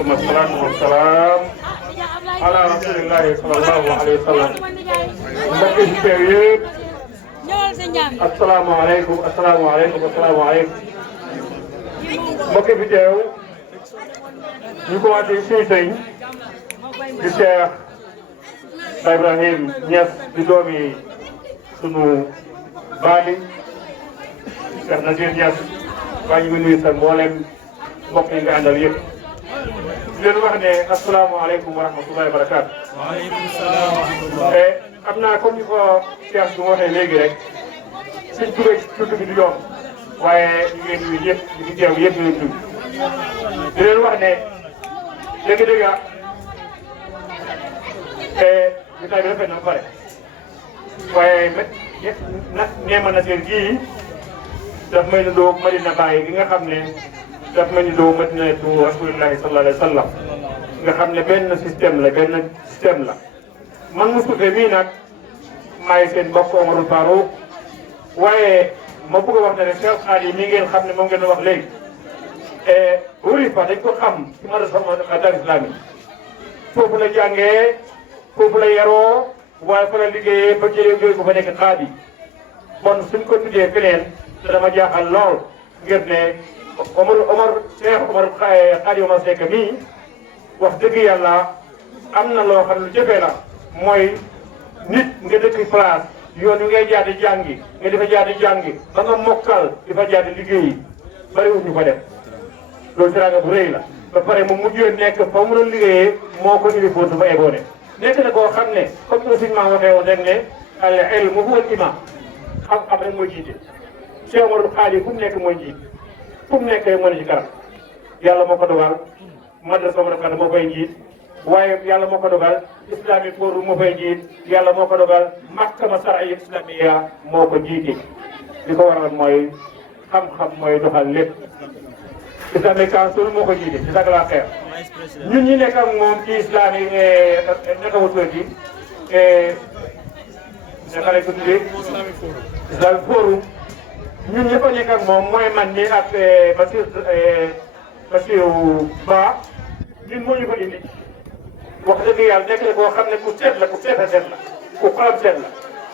ثم الصلاة والسلام على رسول الله صلى الله عليه وسلم. mbokk yi teew yëpp asalaamaaleykum asalaamaaleykum asalaamaaleykum. mbokk yi fi teew ñu ko waatee suñu sëñ di Cheikh Ibrahim Niass di doomi sunu baali Cheikh Nazir Niass waa ñu ngi nuyu sa mboolem mbokk yi nga àndal yëpp di leen wax ne asalaamaaleykum wa rahmatullahi wa barakaatu. waaleykum salaam wa rahmatulah. xam naa comme ni ko Cheikh bi waxee léegi rek suñ tudd bi du yomb waaye ñu ngi nuyu ñëpp ñu ngi teew yëpp ñu tudd di leen wax ne dëgg-dëgg jotaay bi rafet na ba pare waaye neema na seen gii daf may nu doo Madina Baye gi nga xam ne daf may nu doo Madinatu Rasulillahi sallallahu alayhi wa sallam nga xam ne benn système la man mu suufee mii nag maay seen mbokk Omarul Farouk waaye ma bëgg a wax ne rek Cheikh Khady mi ngeen xam ne moom ngeen wax léegi wuri fa dañ ko xam ci madrasa Dar Islami foofu la jàngee foofu la yaroo waaye fa la liggéeyee ba jëlee ko fa nekk Khady bon suñ ko tuddee feneen te dama jaaxal lool ngir ne Cheikh Khady Omar Seck mii wax dëgg yàlla am na loo xam ne lu jëfee la mooy nit nga dëkk place yoon wi ngay jaar di jàngi nga dafa jaar di jàngi ba nga mokkal dafa jaar di liggéeyi bariwul ñu ko def loolu teraanga bu rëy la ba pare mu mujjee nekk fa mu doon liggéeyee moo ko indi foofu ba eboone nekk na koo xam ne comme enseignement waxee woon rek ne al ilmu huwa al imam xam-xam rek mooy jiite Cheikh Omarul Khady fu mu nekk mooy jiite fu mu nekk mën a ci kanam yàlla moo ko dogal madrasa Omar moo koy njiit waaye yàlla moo ko dogal islamique forum moo koy njiit yàlla moo ko dogal mahkama shar'iyya islamiyya moo ko jiite li ko waral mooy xam-xam mooy doxal lépp islamique council moo ko jiite ci sax la xeer ñun ñi nekk ak moom ci islam yi naka wut ci naka lañ ko tuddee islamique forum ñun ñëpp a nekk ak moom mooy man ni ak Bassirou Ba ñun moo ñu ko indi wax dëgg yàlla nekk na koo xam ne ku seet la ku seet la ku xolam seet la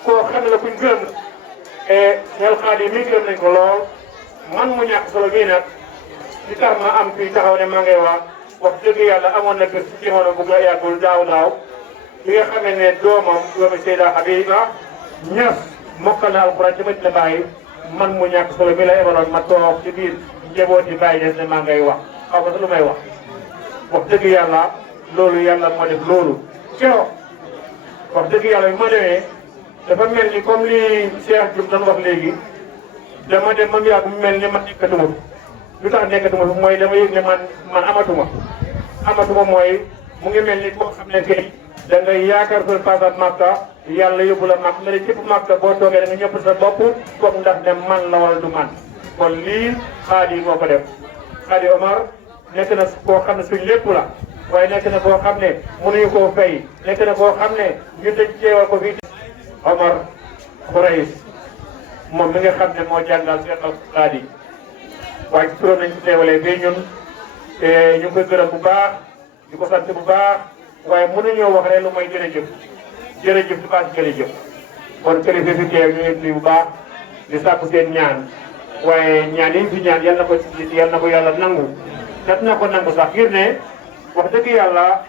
koo xam ne la kuñ gërëm la Cheikh Khady mii gërëm nañ ko lool man mu ñàkk solo mii nag li tax ma am fii taxaw ne maa ngay wax dëgg yàlla amoon na bés ci jamono bu nga yàggul daaw bi nga xamee ne doomam doomi Seyda Habiba Niass mokkal na alxuraan ci Madina Baye man mu ñàkk solo mi la ebaloon ma toog ci biir njabooti Baye des ne maa ngay wax xaw ma sax lu may wax dëgg yàlla loolu yàlla moo def loolu keroog wax dëgg yàlla bi ma demee dafa mel ni comme li Cheikh Diouf doon wax léegi dama dem ba mu yàgg mu mel ni man nekkatuma lu tax nekkatuma fi mooy dama yëg ne man amatuma mooy mu ngi mel ni koo xam ne kay da ngay yaakaar sa passat Makka yàlla yóbbu la Makka nga ne képp Makka boo toogee da nga ñëpp sa bopp comme ndax ne man la wala du man kon lii Khady moo ko def Khady Omar nekk na koo xam ne suñ lépp la waaye nekk na koo xam ne mënuñu koo fay nekk na koo xam ne ñun dañ teewal ko fii Omar Khouraïs moom mi nga xam ne moo jàngal Cheikh Khady waaye ci turam nañ ko teewalee fii ñun ñu ngi koy gërëm bu baax di ko sant bu baax waaye mënuñoo wax rek lu mooy jërëjëf di baax jërëjëf kon kilifa fi teew ñu ngi nuyu bu baax di sàkku seen ñaan waaye ñaan yi fi ñaan yal na ko yàlla nangu tat na ko nangu sax ngir ne wax dëgg yàlla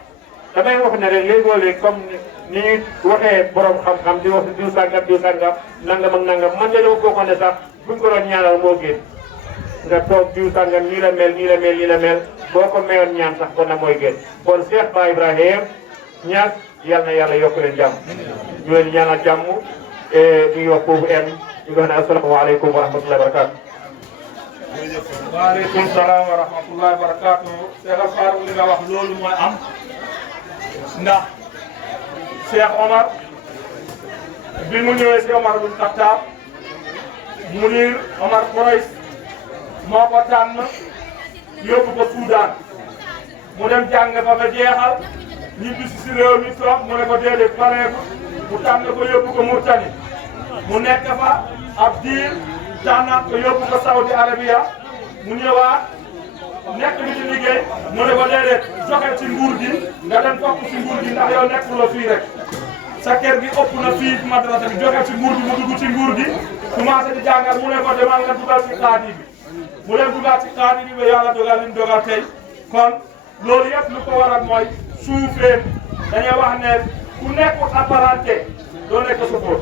damay wax ne rek léegoo-léeg comme ni ñuy waxee borom xam-xam di wax diw sàngam nangam ak nangam man de dama foogoon ne sax buñ ko doon ñaanal moo gën nga toog diw sàngam nii la mel boo ko mayoon ñaan sax kon na mooy gën kon Cheikh Ba Ibrahim Niass yal na yàlla yokk leen jàmm ñu leen ñaanal jàmm di ngi wax foofu ñu ngi wax ne asalaamaaleykum wa rahmatullahi wa barakaatu. waaleykum salaam wa rahmatullahi wa barakaatu. Cheikh Farouk li nga wax loolu mooy am ndax Cheikh Omar bi mu ñëwee si Omar bun Khattab Munir Omar Khouraïs moo ko tànn yóbbu ko Soudan mu dem jàng fa ba jeexal ñibbi si réew mi toog mu ne ko déedéet pareeku mu tànn ko yóbbu ko Mauritanie mu nekk fa ab diir tànnaat ko yóbbu ko Saudi Arabia mu ñëwaat nekk bi ci liggéey mu ne ko déedéet joxe ci nguur gi nga dem topp ci nguur gi ndax yow nekkuloo fii rek sa kër gi ëpp na fii madrasa bi joxe ci nguur gi mu dugg ci nguur gi commencé di jàngal mu ne ko demal nga dugal ci xaadi bi mu dem dugal ci xaadi bi ba yàlla dogal li mu dogal tey kon loolu yëpp lu ko waral mooy suufeen dañuy wax ne ku nekkul apparenté doo nekk support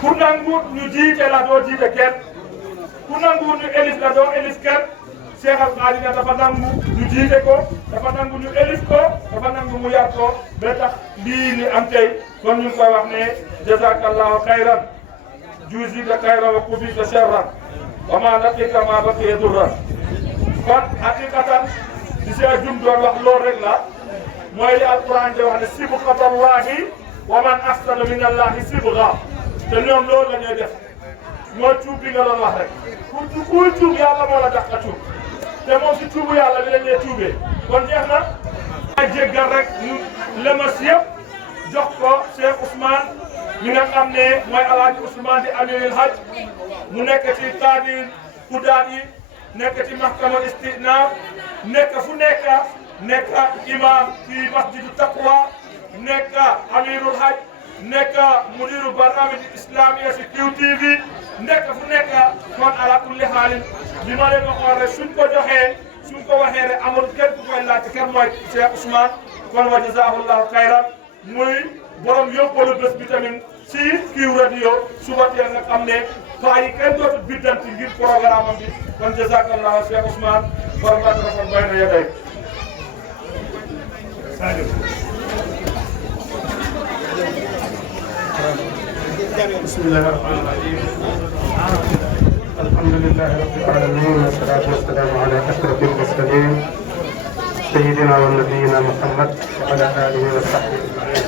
ku nanguut ñu jiite la doo jiite kenn ku nanguut ñu élif la doo élif kenn Cheikh Al Khadi dafa nangu ñu jiite ko dafa nangu ñu élif ko dafa nangu mu yar ko ba tax lii ni am tey kon ñu ngi koy wax ne jazakallahu xayran juzika xayran wa kufika sharran wa ma laqika ma baqiya durran kon haqiqatan di Cheikh Jum doon wax loolu rek la mooy li alquran di wax ne sibqatallahi wa man ahsana min allahi sibqa te ñoom loolu la ñuy def mooy cuub bi nga doon wax rek kuy cuub yàlla moo la tax a cuub te moom si cuubu yàlla bi la ñuy tuubee kon jeex na. ay jéggal rek ñu lemas yëpp jox ko Cheikh Ousmane mi nga xam ne mooy alaaji Ousmane di amiril hajj mu nekk ci qaadi Kudaat yi nekk ci mahkama istinaaf nekk fu nekk imam ci masjidu taqwa nekk amirul hajj nekk mudiru barnaamij islamiya si QTV nekk fu nekk kon ala kulli xaalin li ma leen waxoon rek suñ ko waxee rek amul kenn ku koy laajte kan mooy Cheikh Ousmane kon wa jazaahullahu xayran muy borom yóbbalu bés bi tamit si Q radio suba teel nga xam ne faa yi kenn dootul biddanti ngir programme am bi kon jazakallahu Cheikh Ousmane borom madrasa bayna yaday بسم الله الرحمن الرحيم الحمد لله رب العالمين والصلاة والسلام على أشرف المرسلين سيدنا ونبينا محمد وعلى آله وصحبه أجمعين.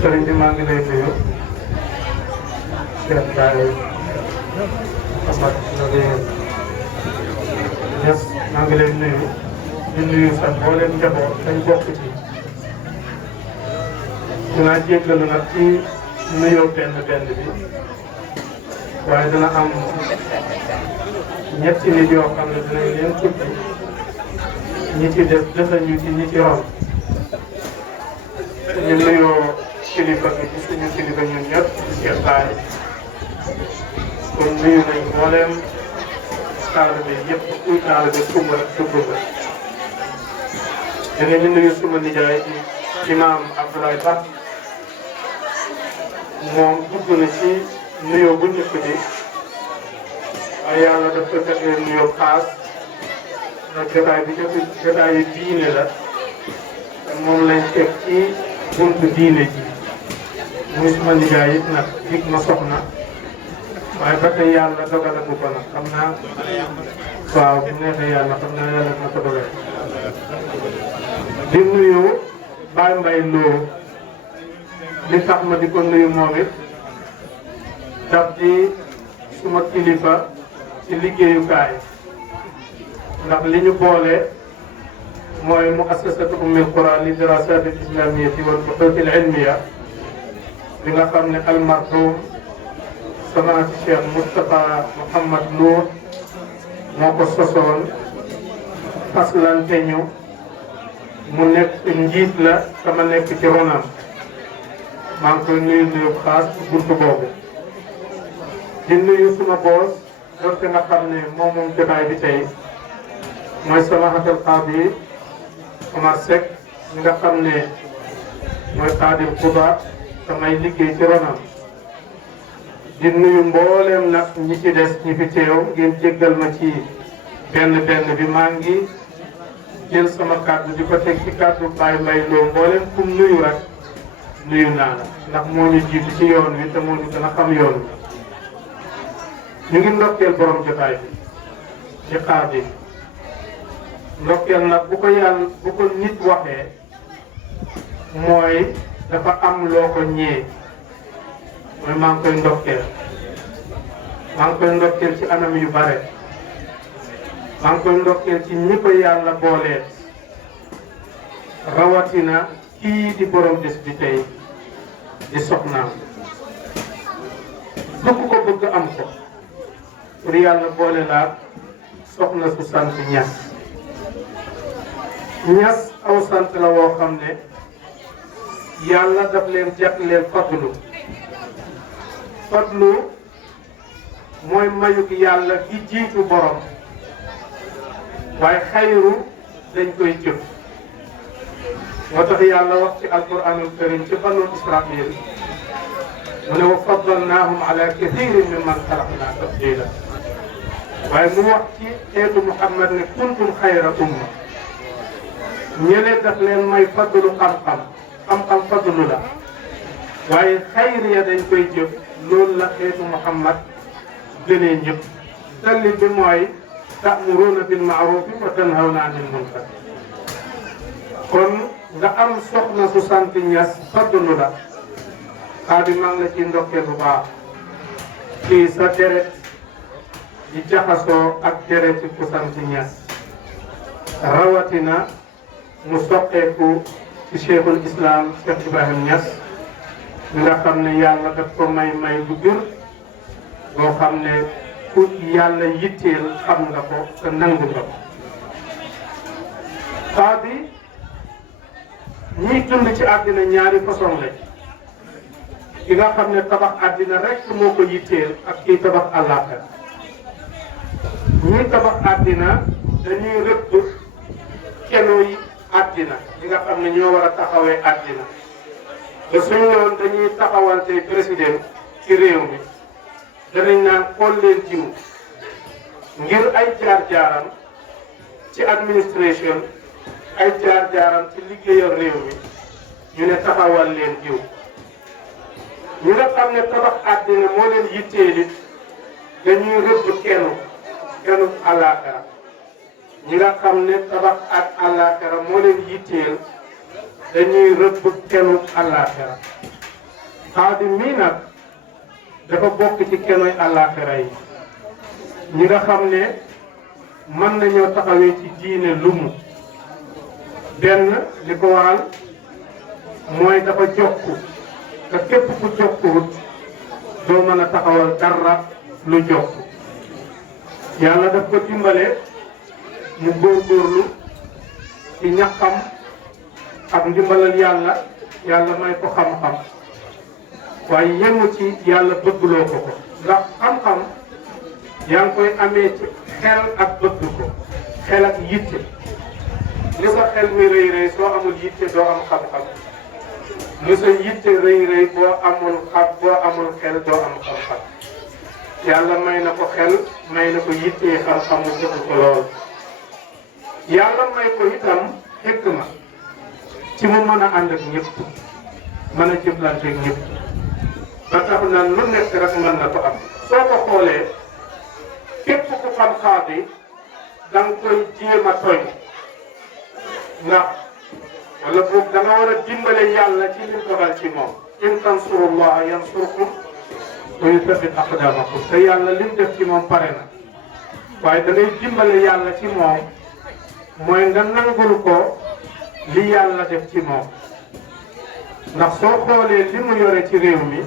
sëriñ bi maa ngi lay nuyu Cheikh Baye Ahmad Nabir Niass maa ngi lay nuyu di nuyu sa mboolem njaboot dañ bokk ci. dinaa jéggalu nag ci nuyoo benn bi waaye dina am ñetti nit yoo xam ne dinañ leen tudd ñi ci des desañu ci ñi ci ron ñu nuyoo kilifa gi ci suñu kilifa ñun ñëpp ci Cheikh Baye kon nuyu nañ mbooleem taalibe yëpp kuy taalibe sumb rek dugg nga dinañu nuyu suma nijaay ci imam Abdoulaye Ba moom dugg na ci nuyoo bu njëkk bi waaye yàlla daf ko fekkee nuyoo xaas ndax jotaay bi jotaayu diine la te moom lañ teg ci buntu diine ji muy suma nijaay it nag dig ma soxna waaye ba tey yàlla dogalagu ko nag xam naa waaw bu neexee yàlla xam naa yàlla dina ko dogal di nuyu Baye Mbaye Lo li tax ma di ko nuyu moom it daf di suma kilifa ci liggéeyukaay ndax li ñu boole mooy muassasatu Ummul Qura li dirasat al islamiyati wal buhuth al ilmiya bi nga xam ne almarhum samaati Cheikh Moustapha Mouhamad Nour moo ko sosoon faslante ñu mu nekk njiit la sama nekk ci ronam maa ngi koy nuyu xaas ci buntu boobu di nuyu suma boos doonte nga xam ne moom jotaay bi tey mooy Samahatul Qaadi Omar Seck mi nga xam ne mooy Xaadim Quba samay liggéey ci ronam di nuyu mbooleem nag ñi ci des ñi fi teew ngeen jéggal ma ci benn bi maa ngi jël sama kàddu di ko teg ci kàddu Baye Mbaye Lo mbooleem kum nuyu rek nuyu naa la ndax moo ñu jiitu ci yoon wi te moo ñu gën a xam yoon wi ñu ngi ndokkeel borom jotaay bi ci xaar bi ndokkeel nag bu ko nit waxee mooy dafa am loo ko ñee mooy maa ngi koy ndokkeel ci anam yu bare maa ngi koy ndokkeel ci ñi ko yàlla booleet rawatina kii di borom des bi tey di soxnaam dugg ko bëgg am ko pour yàlla boole laa soxna su sant Ñas. Ñas aw sant la woo xam ne yàlla daf leen jagleel fadlu. fadlu mooy mayug yàlla gi jiitu borom waaye xayru dañ koy jëf. moo tax yàlla wax ci alquranul karim ci banu Israil mu ne wa faddalnaahum ala kathirin mimman xalaqna tafdila waaye mu wax ci xeetu Muhammad ne kuntum xayra umma ñële daf leen may fadlu xam-xam xam-xam fadlu la waaye xayr ya dañ koy jëf loolu la xeetu Muhammad gënee ñëpp. dalil bi mooy ta'muruuna bil ma'ruufi wa tanhawna anil munkar kon nga am soxna su sant Ñas fadlu la. xaadi maa ngi la ci ndokkeel bu baax ci sa deret di jaxasoo ak deret ci ku sant Ñas rawatina mu soqeeku ci cheikhul islam Cheikh Ibrahim Ñas nga xam ne yàlla daf ko may bu gër boo xam ne ku yàlla yitteel xam nga ko te nangu nga ko. xaadi ñiy dund ci àddina ñaari façon lañ. ki nga xam ne tabax àddina rek moo ko yitteel ak kii tabax àllaaxira. ñii tabax àddina dañuy rëbb keno yi àddina ñi nga xam ne ñoo war a taxawee àddina te suñu noonu dañuy taxawante président ci réew mi danañ naan xool leen jiw ngir ay jaar-jaaram ci administration ay jaar-jaaram ci liggéeyal réew mi ñu ne taxawal leen jiw. ñi nga xam ne tabax àddina moo leen yitteel it dañuy rëbb kenu àllaaxira ñi nga xam ne tabax ak àllaaxira moo leen yitteel dañuy rëbb kenu àllaaxira. xaadim mii nag dafa bokk ci kenoy àllaaxira yi ñi nga xam ne mën nañoo taxawee ci diine lumu benn li ko waral mooy dafa jokku te képp ku jokkuwut doo mën a taxawal dara lu jokku. yàlla daf ko dimbale mu góorgóorlu ci ñaqam ak ndimbalal yàlla may ko xam-xam waaye yemu ci yàlla bëggloo ko ndax xam-xam yaa ngi koy amee ci xel ak bëgg ko xel ak yitte li sa xel mi rëy rëy soo amul yitte doo am xam-xam. lu sa yitte rëy rëy boo amul xel doo am xam-xam. yàlla may na ko xel may na ko yitte xam-xamu jëfu ko lool. yàlla may ko itam hikma ci mu mën a ànd ak ñëpp mën a jëflante ak ñëpp ba tax na lu nekk rek mën na ko am. soo ko xoolee képp ku xam xaadi da nga koy jéem a tooñ ndax wala boog da nga war a dimbale yàlla ci lim dogal ci moom. in tansurullaha yansurkum wa yuthabbit aqdamakum te yàlla lim def ci moom pare na waaye da ngay dimbale yàlla ci moom mooy nga nangul ko li yàlla def ci moom. ndax soo xoolee li mu yore ci réew mi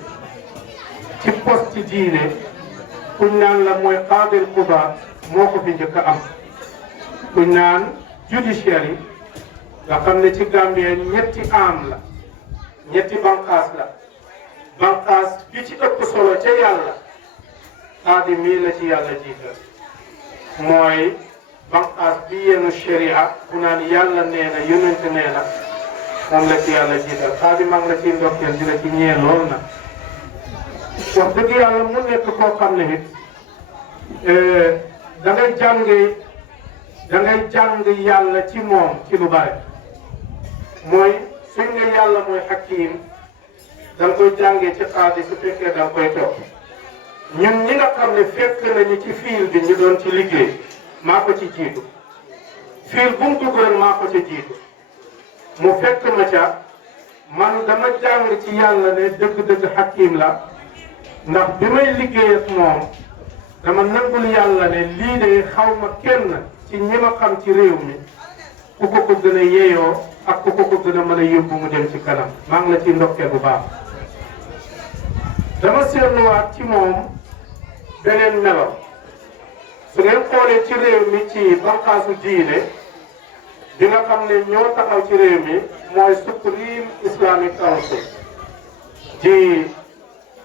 ci poste ci diine kuñ naan la mooy qaadil qudaa moo ko fi njëkk a am. kuñ naan judiciaire nga xam ne ci Gambie ñetti am la ñetti banqaas la banqaas bi ci ëpp solo ca yàlla xaadi mii la ci yàlla jiital mooy banqaas bi yenu sharia bu naan yàlla nee na yonent nee na moom la ci yàlla jiital xaadi maa ngi la ciy ndokkeel dina ci ñee lool na wax dëgg yàlla mu nekk koo xam ne it da ngay jàng yàlla ci moom ci lu bare mooy suñ ne yàlla mooy hakim da nga koy jàngee ci xaadi su fekkee da nga koy topp ñun ñi nga xam ne fekk nañu ci fiil bi ñu doon ci liggéey maa ko ci jiitu fiil bu mu dugg rek maa ko ci jiitu mu fekk ma ca man dama jàng ci yàlla ne dëgg-dëgg hakim la ndax bi may liggéey ak moom dama nangul yàlla ne lii de xaw ma kenn ci ñi ma xam ci réew mi ku ko ko gën a yeeyoo ak ku ko ko gën a mën a yóbbu mu dem ci kanam maa ngi la ciy ndokkee bu baax. dama seetluwaat ci moom beneen melo su ngeen xoolee ci réew mi ci banqaasu diine di nga xam ne ñoo taxaw ci réew mi mooy Supreme Islamic Council di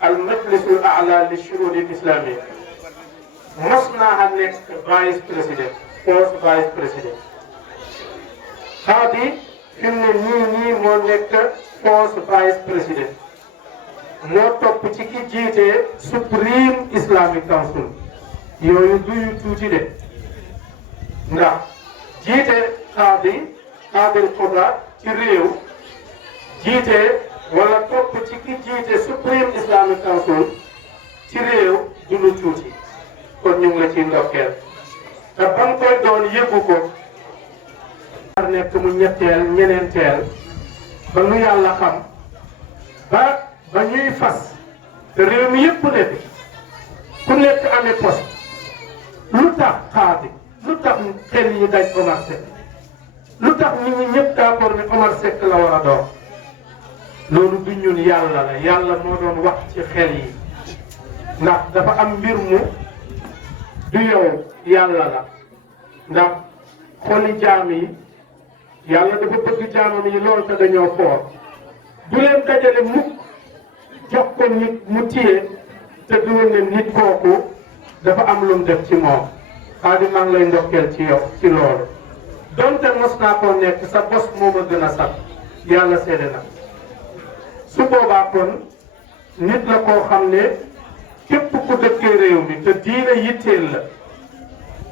al majlisul a'la li shu'un islamiyya mos naa nekk vice président first vice président xaadi fi mu ne nii moo nekk first vice président moo topp ci ki jiite Supreme Islamic Council yooyu duyu tuuti de ndax jiite xaadil xudra ci réew jiite wala topp ci ki jiite Supreme Islamic Council ci réew du lu tuuti kon ñu ngi la ciy ndokkeel te ba nga koy doon yëgu ko war nekk mu ñetteel ñeneenteel ba nu yàlla xam ba ñuy fas te réew mi yëpp ne fi ku nekk amee poste lu tax xaadi lu tax xel yi daj Omar Seck lu tax nit ñi ñëpp d'accord ne Omar Seck la war a doon loolu du ñun yàlla la yàlla moo doon wax ci xel yi ndax dafa am mbir mu du yow yàlla la ndax xoli jaam yi yàlla dafa bëgg jaamam yi lool te dañoo foor du leen dajale mukk jox ko nit mu téye te du ne nit kooku dafa am lu mu def ci moom xaadi maa ngi lay ndokkeel ci yow ci loolu donte mos naa koo nekk sa bos moo ma gën a sax yàlla seede na su boobaa kon nit la koo xam ne képp ku dëkkee réew mi te diine yitteel la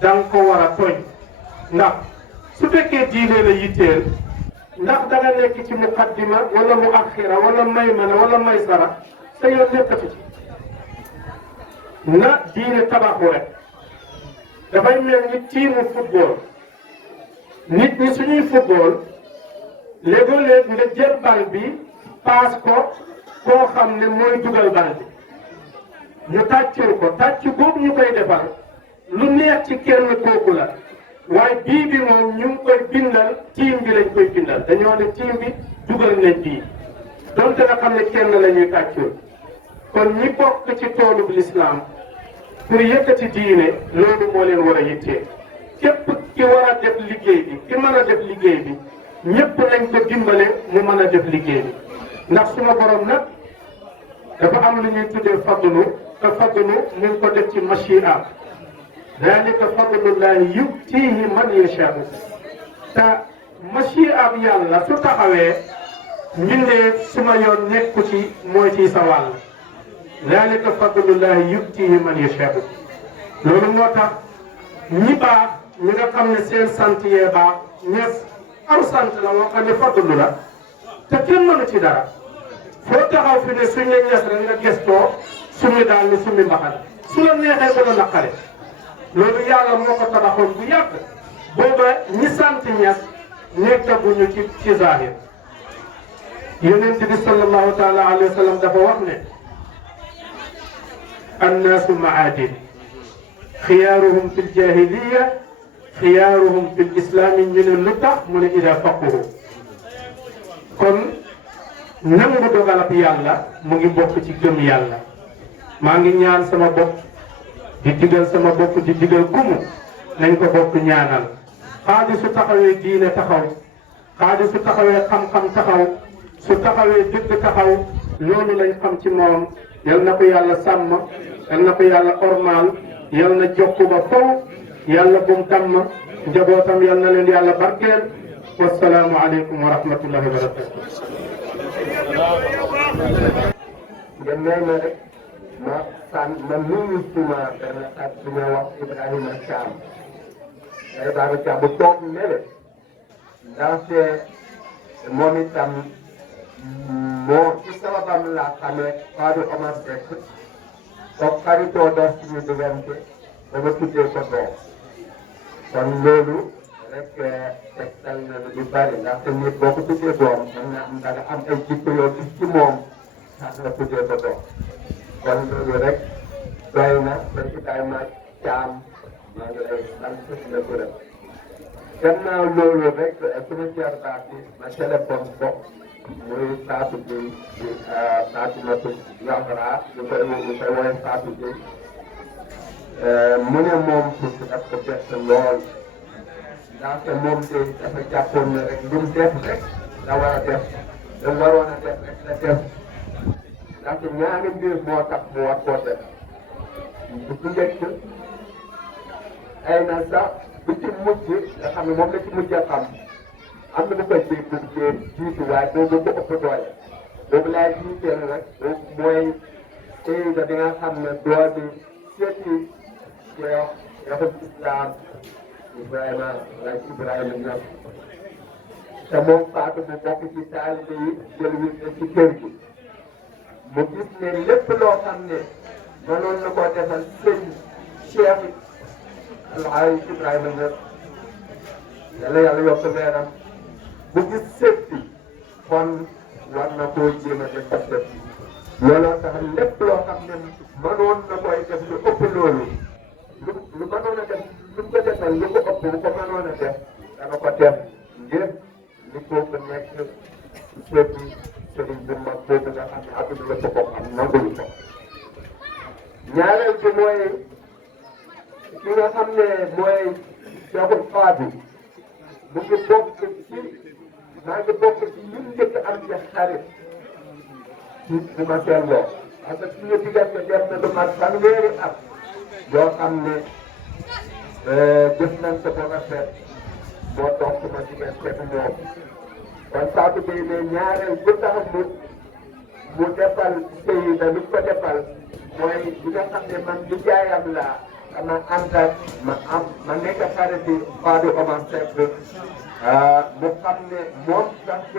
danga ko war a tooñ ndax su fekkee diine la yitteel ndax danga nekk ci muqaddima wala mu axira wala maymana wala maysara sa yoon nekkatu ci na diine tabaxu rek dafay mel ni tiimu football nit ñi suñuy football léegoo-léeg nga jël bal bi paas ko koo xam ne mooy dugal bal bi ñu tàccul ko tàcc boobu ñu koy defal lu neex ci kenn kooku la waaye bii bi moom ñu ngi koy bindal tiim bi lañ koy bindal dañoo ne tiim bi dugal nañ bii donte nga xam ne kenn la ñuy tàccul kon ñi bokk ci toolub lislaam pour yëkkati diine loolu moo leen war a yittee képp ki war a def liggéey bi ki mën a def liggéey bi ñëpp lañ ko dimbale mu mën a def liggéey bi ndax suma borom nag dafa am lu ñuy tuddee fadlu te fadlu mu ngi ko def ci machia dalika fadlullahi yutihi man yashaa te machia bi yàlla su taxawee mbindee suma yoon nekku ci mooy ci sa wàll dalika fadlullahi yutihi man yashaa loolu moo tax ñi baax ñi nga xam ne seen sant yee baax ñes aw sant la woo xam ne fadlu la te kenn mënu ci dara foo taxaw fi ne suñ la ñes rek nga gestoo sumi daal ni sumi mbaxal su la neexee ba la naqare loolu yàlla moo ko tabaxoon bu yàgg booba ñi sant ñes nekkaguñu ci zahir yonent bi sallallahu taala alayhi wa sallam dafa wax ne annaasu maadin xiyaaruhum fi ljahiliya xiyaaruhum fi lislaami ñu ne lu tax mu ne ida faquhu kon nangu dogalab yàlla mu ngi bokk ci gëm yàlla maa ngi ñaan sama bopp di digal sama bopp di digal kumu nañ ko bokk ñaanal xaadi su taxawee diine taxaw xaadi su taxawee xam-xam taxaw su taxawee dëgg taxaw loolu lañ xam ci moom yal na ko yàlla sàmm yal na ko yàlla ormaal yal na jokku ba faw yàlla bum damm njabootam yal na leen yàlla barkeel wasalaamu aleykum wa rahmatullahi wa barakatu nga may ma rek ma nuyu suma benn at bu ñuy wax Ibrahima Thiam Ibrahima Thiam bu toog ne le ndaxte moom itam moo ci sababam laa xamee Fadou Omar Seck comme xaritoo dox suñu diggante ba ma tuddee ko doom kon loolu rek tegtal na lu bari ndaxte nit boo ko tuddee doom mën na am danga am ay jikko yoo gis ci moom tax nga tuddee ko doom kon loolu rek doy na ba Ibrahima Thiam maa ngi lay sant di la gërëm gannaaw loolu rek suñu jarbaat bi ma téléphone bopp muy Fatou Gueye di Fatimatu Zahra ñu koy woowee Fatou Gueye mu ne moom tuuti daf ko bett lool ndaxte moom de dafa jàppoon ne rek lu mu def rek la war a def lu waroon a def rek la def ndaxte ñaari mbir moo tax mu war koo def bu ci njëkk ay na sax bu ci mujj nga xam ne moom la ci mujj a xam am na bu ko jiitu waaye boobu ko ëpp doole boobu laay jiiteel rek mooy tey da nga xam ne doole bi seeti Cheikhul Islam Ibrahima Niass te moom Fatou mu bokk ci taalibe yi jël wirde ci kër gi mu gis ne lépp loo xam ne mënoon na koo defal sëñ Cheikh Alhaji Ibrahima Niass yàlla yokk leeram bu gis sët bi kon war na koo jéem a def ak sët bi looloo tax lépp loo xam ne mënoon na koy def lu ëpp loolu lu mënoon a def lu ko defal lu ko ëpp lu ko mënoon a def dana ko def ngir li kooku nekk sët bi sëriñ bu mag boobu nga xam ne àdduna la ko xam nangul ko ñaareel bi mooy ki nga xam ne mooy Cheikhul Fadil mu ngi bokk ci maa ngi bokk ci ñun njëkk am ci xarit ci bu ma seetloo parce que suñu diggante def na lu mat fanweeri at yoo xam ne jëf nañ ko ba rafet moo toog sama diggante ak moom kon Fatou Gueye ne ñaareel bu tax mu defal pays da lu ko defal mooy li nga xam ne man di jaayam laa dama ànd ak ma nekk xarit bi Fadou Omar Seck mu xam ne moom sax bu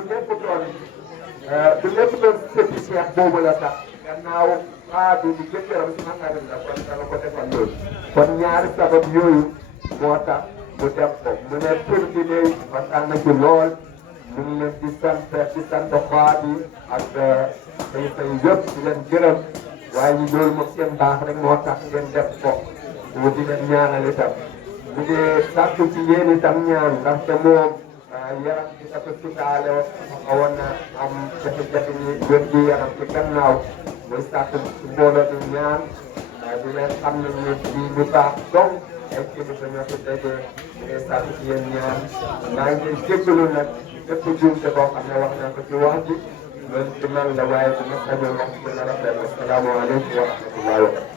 nekkutoon sëti Cheikh boobu la sax gannaaw Fadou di jëkkëram suma xarit la kon dana ko defal loolu kon ñaari sabab yooyu moo tax mu def ko mu ne tur bi day kontaan na ci lool mu ngi leen di sant Fadou ak say yëpp di leen gërëm waaye ñu loolu moom seen baax rek moo tax ngeen def ko mu di leen ñaanal itam mu ngi sàkku ci yéen itam ñaan ndaxte moom yaram bi dafa sutaale xawoon na am jafe-jafe yi wér gi yaram ci gannaaw muy sàkku ci mbooloo di ñaan di leen xam ne ñu baax donc ay kilifa ñoo fi daje di leen sàkku ci yéen ñaan maa ngi jéggalu nag bépp juumte boo xam ne wax nañ ko ci wax ji loolu ci man la waaye bu ma sañoon wax ci la rafet asalaamaaleykum wa rahmatullahi wa barakatuh